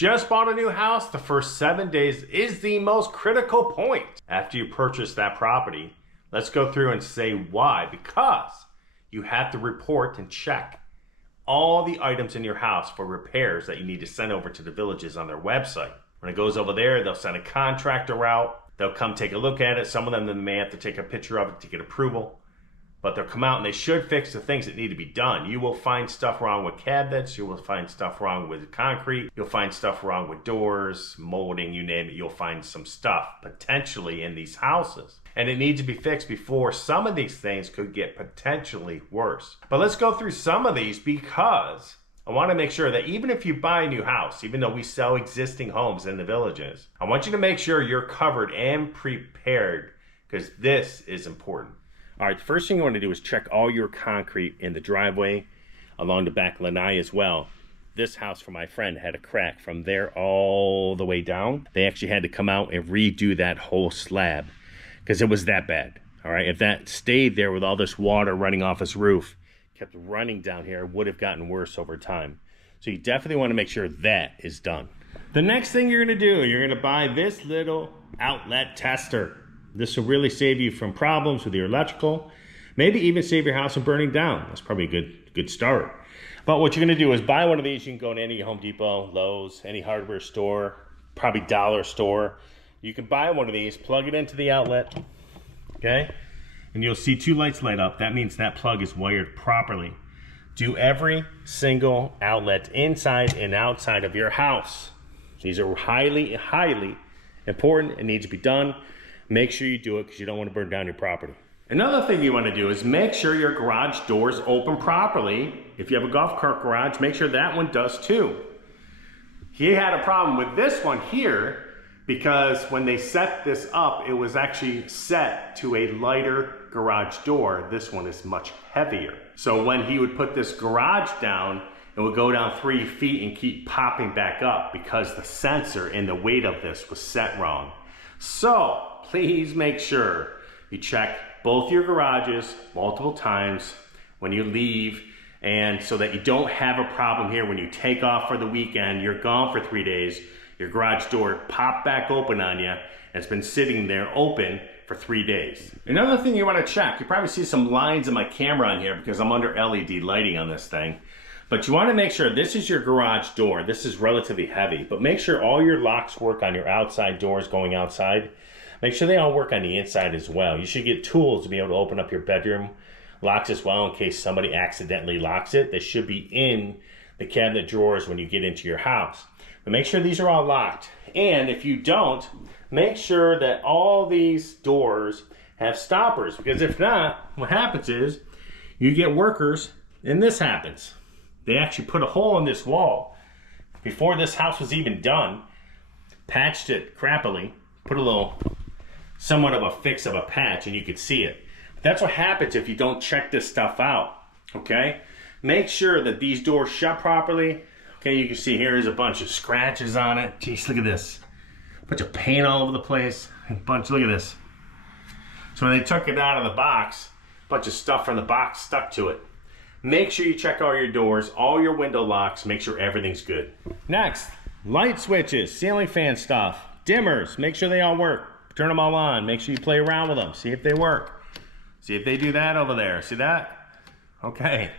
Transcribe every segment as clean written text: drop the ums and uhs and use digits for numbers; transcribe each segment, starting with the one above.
Just bought a new house, the first 7 days is the most critical point after you purchase that property. Let's go through and say why. Because you have to report and check all the items in your house for repairs that you need to send over to the villages on their website. When it goes over there, they'll send a contractor out. They'll come take a look at it. Some of them they may have to take a picture of it to get approval. But they'll come out and they should fix the things that need to be done. You will find stuff wrong with cabinets. You will find stuff wrong with concrete. You'll find stuff wrong with doors, molding, you name it. You'll find some stuff potentially in these houses. And it needs to be fixed before some of these things could get potentially worse. But let's go through some of these because I want to make sure that even if you buy a new house, even though we sell existing homes in the villages, I want you to make sure you're covered and prepared because this is important. All right, the first thing you want to do is check all your concrete in the driveway along the back Lanai as well. This house for my friend had a crack from there all the way down. They actually had to come out and redo that whole slab because it was that bad. All right, if that stayed there with all this water running off his roof, kept running down here, it would have gotten worse over time. So you definitely want to make sure that is done. The next thing you're going to do, you're going to buy this little outlet tester. This will really save you from problems with your electrical, maybe even save your house from burning down. That's probably a good start. But what you're going to do is buy one of these. You can go to any Home Depot, Lowe's, any hardware store, probably dollar store. You can buy one of these, plug it into the outlet, okay? And you'll see two lights light up. That means that plug is wired properly. Do every single outlet inside and outside of your house. These are highly, highly important. It needs to be done. Make sure you do it because you don't want to burn down your property. Another thing you want to do is make sure your garage doors open properly. If you have a golf cart garage, make sure that one does too. He had a problem with this one here because when they set this up, it was actually set to a lighter garage door. This one is much heavier. So when he would put this garage down, it would go down 3 feet and keep popping back up because the sensor and the weight of this was set wrong. So please make sure you check both your garages multiple times when you leave, and so that you don't have a problem here when you take off for the weekend, you're gone for 3 days, your garage door popped back open on you, and it's been sitting there open for 3 days. Another thing you want to check, you probably see some lines in my camera on here because I'm under LED lighting on this thing, but you want to make sure this is your garage door. This is relatively heavy, but make sure all your locks work on your outside doors going outside. Make sure they all work on the inside as well. You should get tools to be able to open up your bedroom locks as well in case somebody accidentally locks it. They should be in the cabinet drawers when you get into your house. But make sure these are all locked. And if you don't, make sure that all these doors have stoppers, because if not, what happens is you get workers and this happens. They actually put a hole in this wall before this house was even done, patched it crappily, put a little somewhat of a fix of a patch, and you could see it. But that's what happens if you don't check this stuff out, okay? Make sure that these doors shut properly. Okay, you can see here is a bunch of scratches on it. Jeez, look at this. A bunch of paint all over the place. Look at this. So when they took it out of the box, a bunch of stuff from the box stuck to it. Make sure you check all your doors, all your window locks, make sure everything's good. Next, light switches, ceiling fan stuff, dimmers, make sure they all work. Turn them all on. Make sure you play around with them. See if they work. See if they do that over there. See that? Okay.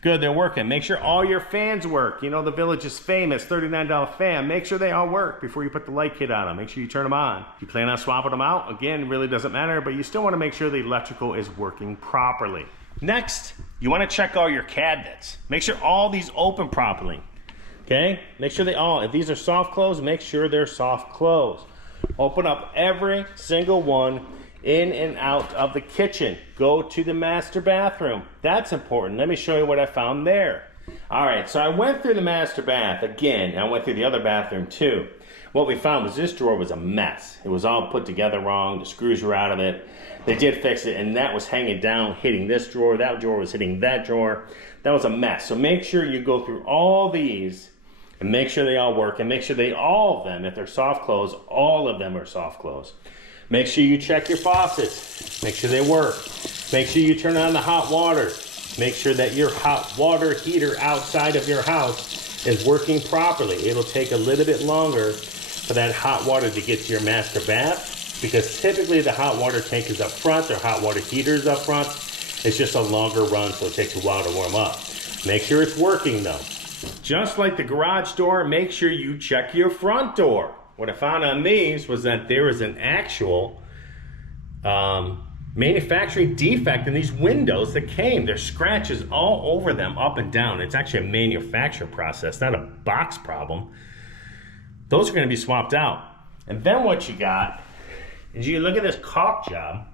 Good, they're working. Make sure all your fans work. You know, the Village is famous, $39 fan. Make sure they all work before you put the light kit on them. Make sure you turn them on. If you plan on swapping them out, again, really doesn't matter, but you still want to make sure the electrical is working properly. Next, you want to check all your cabinets. Make sure all these open properly. Okay? Make sure they all, if these are soft close, make sure they're soft close. Open up every single one in and out of the kitchen. Go to the master bathroom. That's important. Let me show you what I found there. All right, so I went through the master bath again. I went through the other bathroom too. What we found was this drawer was a mess. It was all put together wrong. The screws were out of it. They did fix it, and that was hanging down, hitting this drawer. That drawer was hitting that drawer. That was a mess. So make sure you go through all these and make sure they all work, and make sure they all of them, if they're soft close, all of them are soft close. Make sure you check your faucets. Make sure they work. Make sure you turn on the hot water. Make sure that your hot water heater outside of your house is working properly. It'll take a little bit longer for that hot water to get to your master bath, because typically the hot water tank is up front, or hot water heater is up front. It's just a longer run, so it takes a while to warm up. Make sure it's working though. Just like the garage door, make sure you check your front door. What I found on these was that there is an actual manufacturing defect in these windows that came. There's scratches all over them, up and down. It's actually a manufacturer process, not a box problem. Those are going to be swapped out. And then what you got is, you look at this caulk job.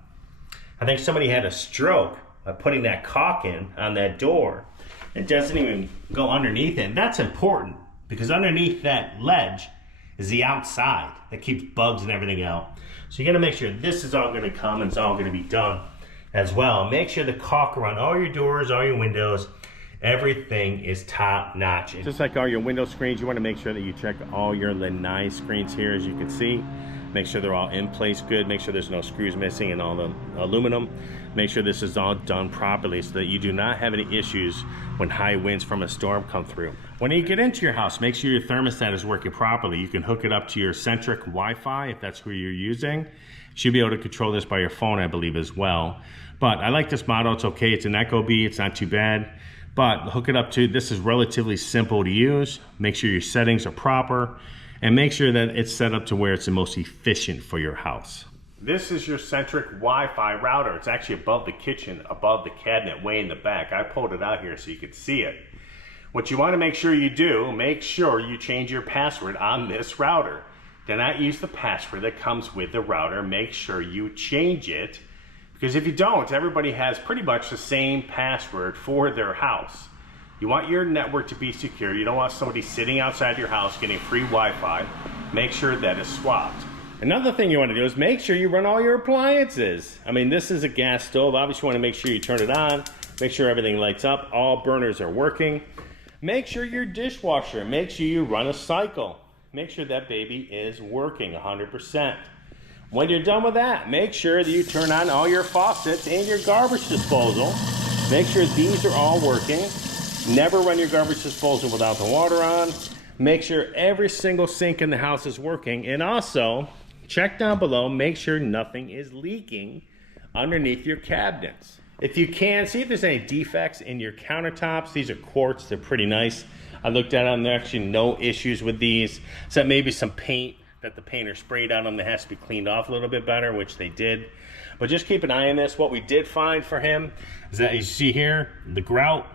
I think somebody had a stroke by putting that caulk in on that door. It doesn't even go underneath it. And that's important, because underneath that ledge is the outside that keeps bugs and everything out. So you got to make sure this is all going to come, and it's all going to be done as well. Make sure the caulk around all your doors, all your windows, everything is top notch. Just like all your window screens, you want to make sure that you check all your Lanai screens here, as you can see. Make sure they're all in place good. Make sure there's no screws missing and all the aluminum. Make sure this is all done properly so that you do not have any issues when high winds from a storm come through. When you get into your house, make sure your thermostat is working properly. You can hook it up to your centric Wi-Fi if that's who you're using. You should be able to control this by your phone, I believe, as well. But I like this model. It's okay. It's an ecobee. It's not too bad. But hook it up to, this is relatively simple to use. Make sure your settings are proper, and make sure that it's set up to where it's the most efficient for your house. This is your centric Wi-Fi router. It's actually above the kitchen, above the cabinet, way in the back. I pulled it out here so you could see it. What you want to make sure you do, make sure you change your password on this router. Do not use the password that comes with the router. Make sure you change it, because if you don't, everybody has pretty much the same password for their house. You want your network to be secure. You don't want somebody sitting outside your house getting free Wi-Fi. Make sure that is swapped. Another thing you want to do is make sure you run all your appliances. I mean, this is a gas stove. Obviously, you want to make sure you turn it on. Make sure everything lights up. All burners are working. Make sure your dishwasher, make sure you run a cycle. Make sure that baby is working 100%. When you're done with that, make sure that you turn on all your faucets and your garbage disposal. Make sure these are all working. Never run your garbage disposal without the water on. Make sure every single sink in the house is working. And also, check down below, make sure nothing is leaking underneath your cabinets. If you can, see if there's any defects in your countertops. These are quartz, they're pretty nice. I looked at them, there are actually no issues with these, except maybe some paint that the painter sprayed on them that has to be cleaned off a little bit better, which they did. But just keep an eye on this. What we did find for him is that, you see here, the grout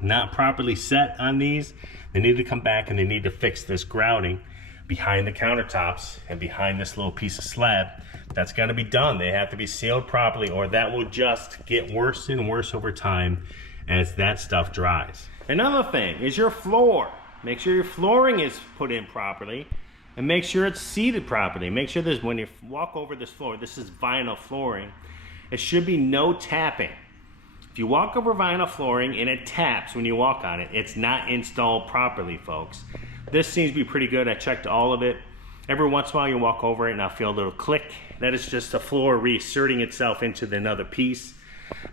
not properly set on these. They need to come back and they need to fix this grouting behind the countertops and behind this little piece of slab. That's got to be done. They have to be sealed properly, or that will just get worse and worse over time as that stuff dries. Another thing is your floor. Make sure your flooring is put in properly, and make sure it's seated properly. Make sure there's, when you walk over this floor, this is vinyl flooring, it should be no tapping. If you walk over vinyl flooring and it taps when you walk on it, it's not installed properly, folks. This seems to be pretty good. I checked all of it. Every once in a while you walk over it and I'll feel a little click. That is just the floor reinserting itself into another piece.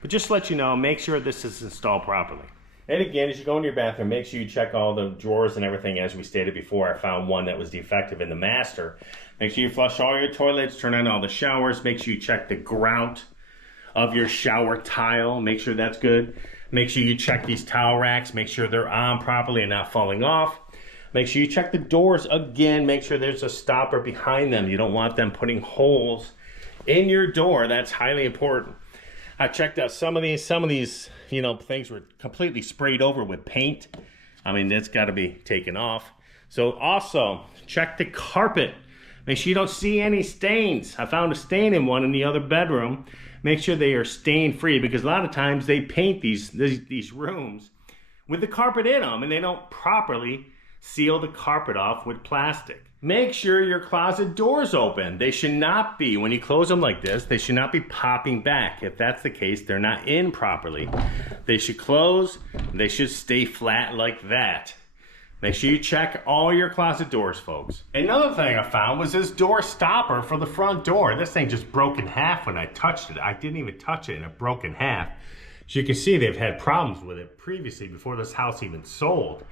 But just to let you know, make sure this is installed properly. And again, as you go into your bathroom, make sure you check all the drawers and everything. As we stated before, I found one that was defective in the master. Make sure you flush all your toilets, turn on all the showers. Make sure you check the grout of your shower tile. Make sure that's good. Make sure you check these towel racks. Make sure they're on properly and not falling off. Make sure you check the doors again. Make sure there's a stopper behind them. You don't want them putting holes in your door. That's highly important. I checked out some of these, you know, things were completely sprayed over with paint. I mean, that's got to be taken off. So also check the carpet. Make sure you don't see any stains. I found a stain in one in the other bedroom. Make sure they are stain free, because a lot of times they paint these rooms with the carpet in them and they don't properly seal the carpet off with plastic. Make sure your closet doors open. They should not be, when you close them like this, they should not be popping back. If that's the case, they're not in properly. They should close, they should stay flat like that. Make sure you check all your closet doors, folks. Another thing I found was this door stopper for the front door. This thing just broke in half when I touched it. I didn't even touch it and it broke in half. As you can see, they've had problems with it previously before this house even sold.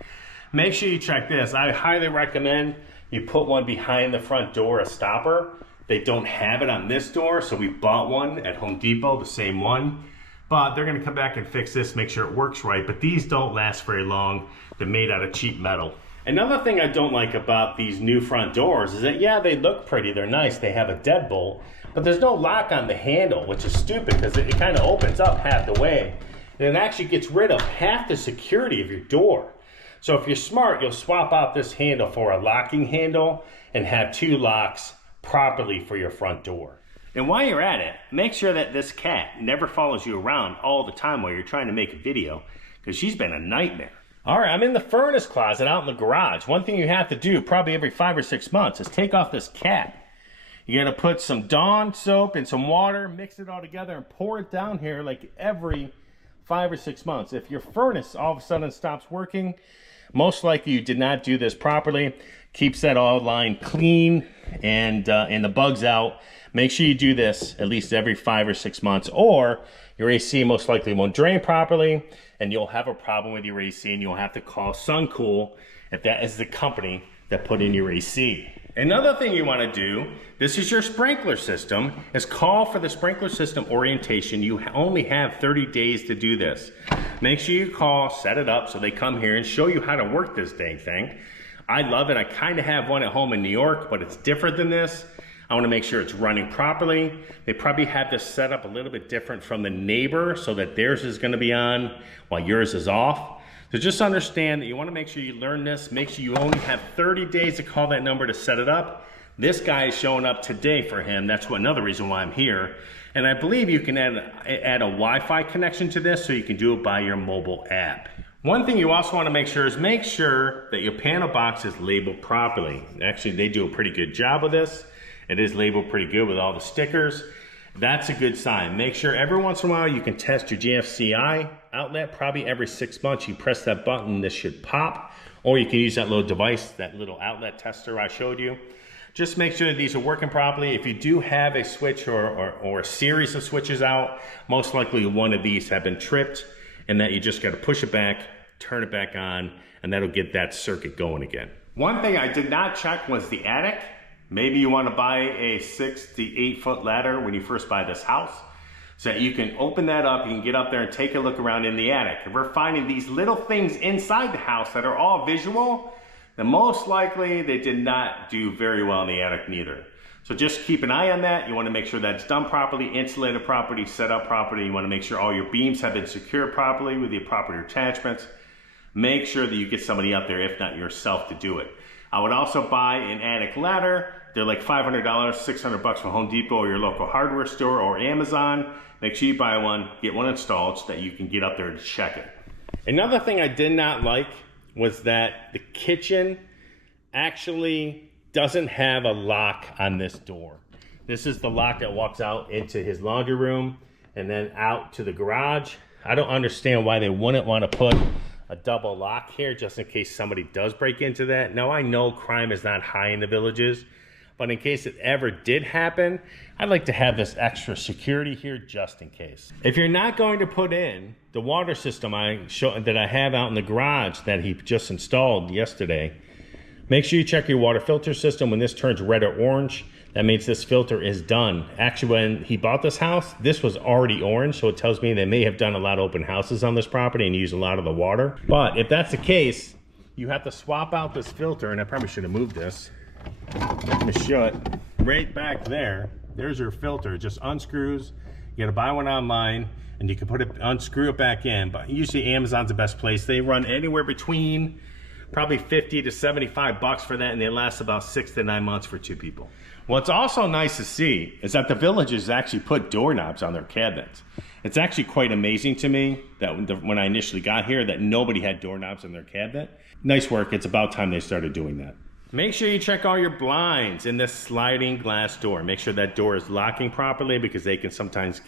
make sure you check this. I highly recommend you put one behind the front door, a stopper. They don't have it on this door, so we bought one at Home Depot, the same one. But they're gonna come back and fix this, make sure it works right. But these don't last very long. They're made out of cheap metal. Another thing I don't like about these new front doors is that, yeah, they look pretty, they're nice, they have a deadbolt, but there's no lock on the handle, which is stupid because it kind of opens up half the way. And it actually gets rid of half the security of your door. So if you're smart, you'll swap out this handle for a locking handle and have 2 locks properly for your front door. And while you're at it, make sure that this cat never follows you around all the time while you're trying to make a video, because she's been a nightmare. All right, I'm in the furnace closet out in the garage. One thing you have to do probably every 5 or 6 months is take off this cap. You're gonna put some Dawn soap and some water, mix it all together and pour it down here like every 5 or 6 months. If your furnace all of a sudden stops working, most likely you did not do this properly. Keeps that oil line clean and the bugs out. Make sure you do this at least every 5 or 6 months, or your AC most likely won't drain properly and you'll have a problem with your AC and you'll have to call Suncool if that is the company that put in your AC. Another thing you want to do, this is your sprinkler system, is call for the sprinkler system orientation. You only have 30 days to do this. Make sure you call, set it up so they come here and show you how to work this dang thing. I love it. I kind of have one at home in New York, but it's different than this. I want to make sure it's running properly. They probably have this set up a little bit different from the neighbor so that theirs is going to be on while yours is off. So just understand that you want to make sure you learn this. Make sure you only have 30 days to call that number to set it up. This guy is showing up today for him. That's another reason why I'm here. And I believe you can add a Wi-Fi connection to this so you can do it by your mobile app. One thing you also want to make sure is make sure that your panel box is labeled properly. Actually, they do a pretty good job of this. It is labeled pretty good with all the stickers. That's a good sign. Make sure every once in a while you can test your GFCI outlet. Probably every 6 months you press that button, this should pop. Or you can use that little device, that little outlet tester I showed you. Just make sure that these are working properly. If you do have a switch or a series of switches out, most likely one of these have been tripped and that you just got to push it back, turn it back on, and that'll get that circuit going again. One thing I did not check was the attic. Maybe you want to buy a 6 to 8 foot ladder when you first buy this house so that you can open that up, you can get up there and take a look around in the attic. If we're finding these little things inside the house that are all visual, then most likely they did not do very well in the attic neither. So just keep an eye on that. You want to make sure that's done properly, insulated properly, set up properly. You want to make sure all your beams have been secured properly with the proper attachments. Make sure that you get somebody up there, if not yourself, to do it. I would also buy an attic ladder. They're like $500, $600 from Home Depot or your local hardware store or Amazon. Make sure you buy one, get one installed so that you can get up there to check it. Another thing I did not like was that the kitchen actually doesn't have a lock on this door. This is the lock that walks out into his laundry room and then out to the garage. I don't understand why they wouldn't want to put a double lock here just in case somebody does break into that. Now I know crime is not high in the villages, but in case it ever did happen, I'd like to have this extra security here just in case. If you're not going to put in the water system that I have out in the garage that he just installed yesterday, make sure you check your water filter system. When this turns red or orange, that means this filter is done. Actually, when he bought this house, this was already orange, so it tells me they may have done a lot of open houses on this property and used a lot of the water. But if that's the case, you have to swap out this filter, and I probably should have moved this. Let me show it. Right back there, there's your filter. It just unscrews. You gotta buy one online, and you can unscrew it back in. But usually Amazon's the best place. They run anywhere between probably 50 to 75 bucks for that, and they last about 6 to 9 months for 2 people. What's also nice to see is that the villages actually put doorknobs on their cabinets. It's actually quite amazing to me that when I initially got here that nobody had doorknobs on their cabinet. Nice work. It's about time they started doing that. Make sure you check all your blinds in this sliding glass door. Make sure that door is locking properly because they can sometimes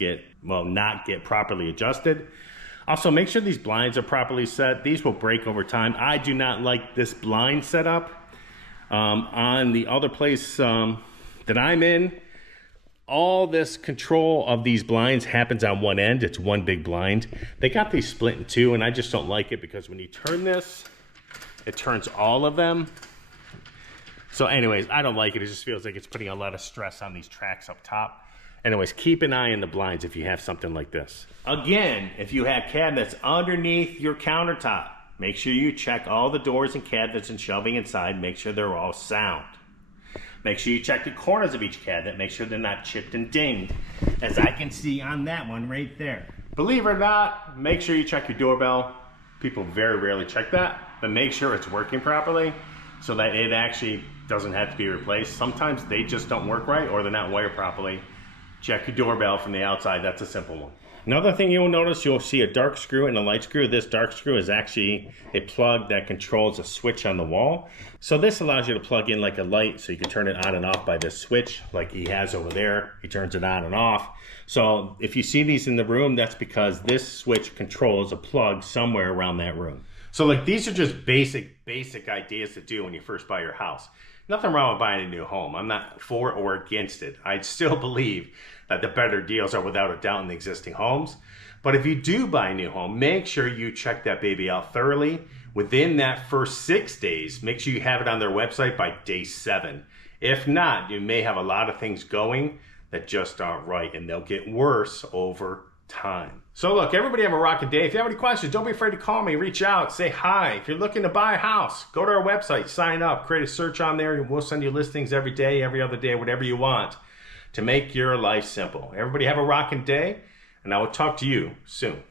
not get properly adjusted. Also, make sure these blinds are properly set. These will break over time. I do not like this blind setup. On the other place that I'm in, all this control of these blinds happens on one end. It's one big blind. They got these split in two, and I just don't like it because when you turn this, it turns all of them. So anyways, I don't like it. It just feels like it's putting a lot of stress on these tracks up top. Anyways, keep an eye on the blinds if you have something like this. Again, if you have cabinets underneath your countertop, make sure you check all the doors and cabinets and shelving inside. Make sure they're all sound. Make sure you check the corners of each cabinet. Make sure they're not chipped and dinged, as I can see on that one right there. Believe it or not, make sure you check your doorbell. People very rarely check that, but make sure it's working properly so that it actually doesn't have to be replaced. Sometimes they just don't work right or they're not wired properly. Check your doorbell from the outside. That's a simple one. Another thing you'll notice, you'll see a dark screw and a light screw. This dark screw is actually a plug that controls a switch on the wall. So this allows you to plug in like a light so you can turn it on and off by this switch like he has over there. He turns it on and off. So if you see these in the room, that's because this switch controls a plug somewhere around that room. So like these are just basic ideas to do when you first buy your house. Nothing wrong with buying a new home. I'm not for or against it. I still believe that the better deals are without a doubt in the existing homes. But if you do buy a new home, make sure you check that baby out thoroughly. Within that first 6 days, make sure you have it on their website by day 7. If not, you may have a lot of things going that just aren't right, and they'll get worse over time. So look, everybody have a rocking day. If you have any questions, don't be afraid to call me, reach out, say hi. If you're looking to buy a house, go to our website, sign up, create a search on there, and we'll send you listings every day, every other day, whatever you want to make your life simple. Everybody have a rocking day, and I will talk to you soon.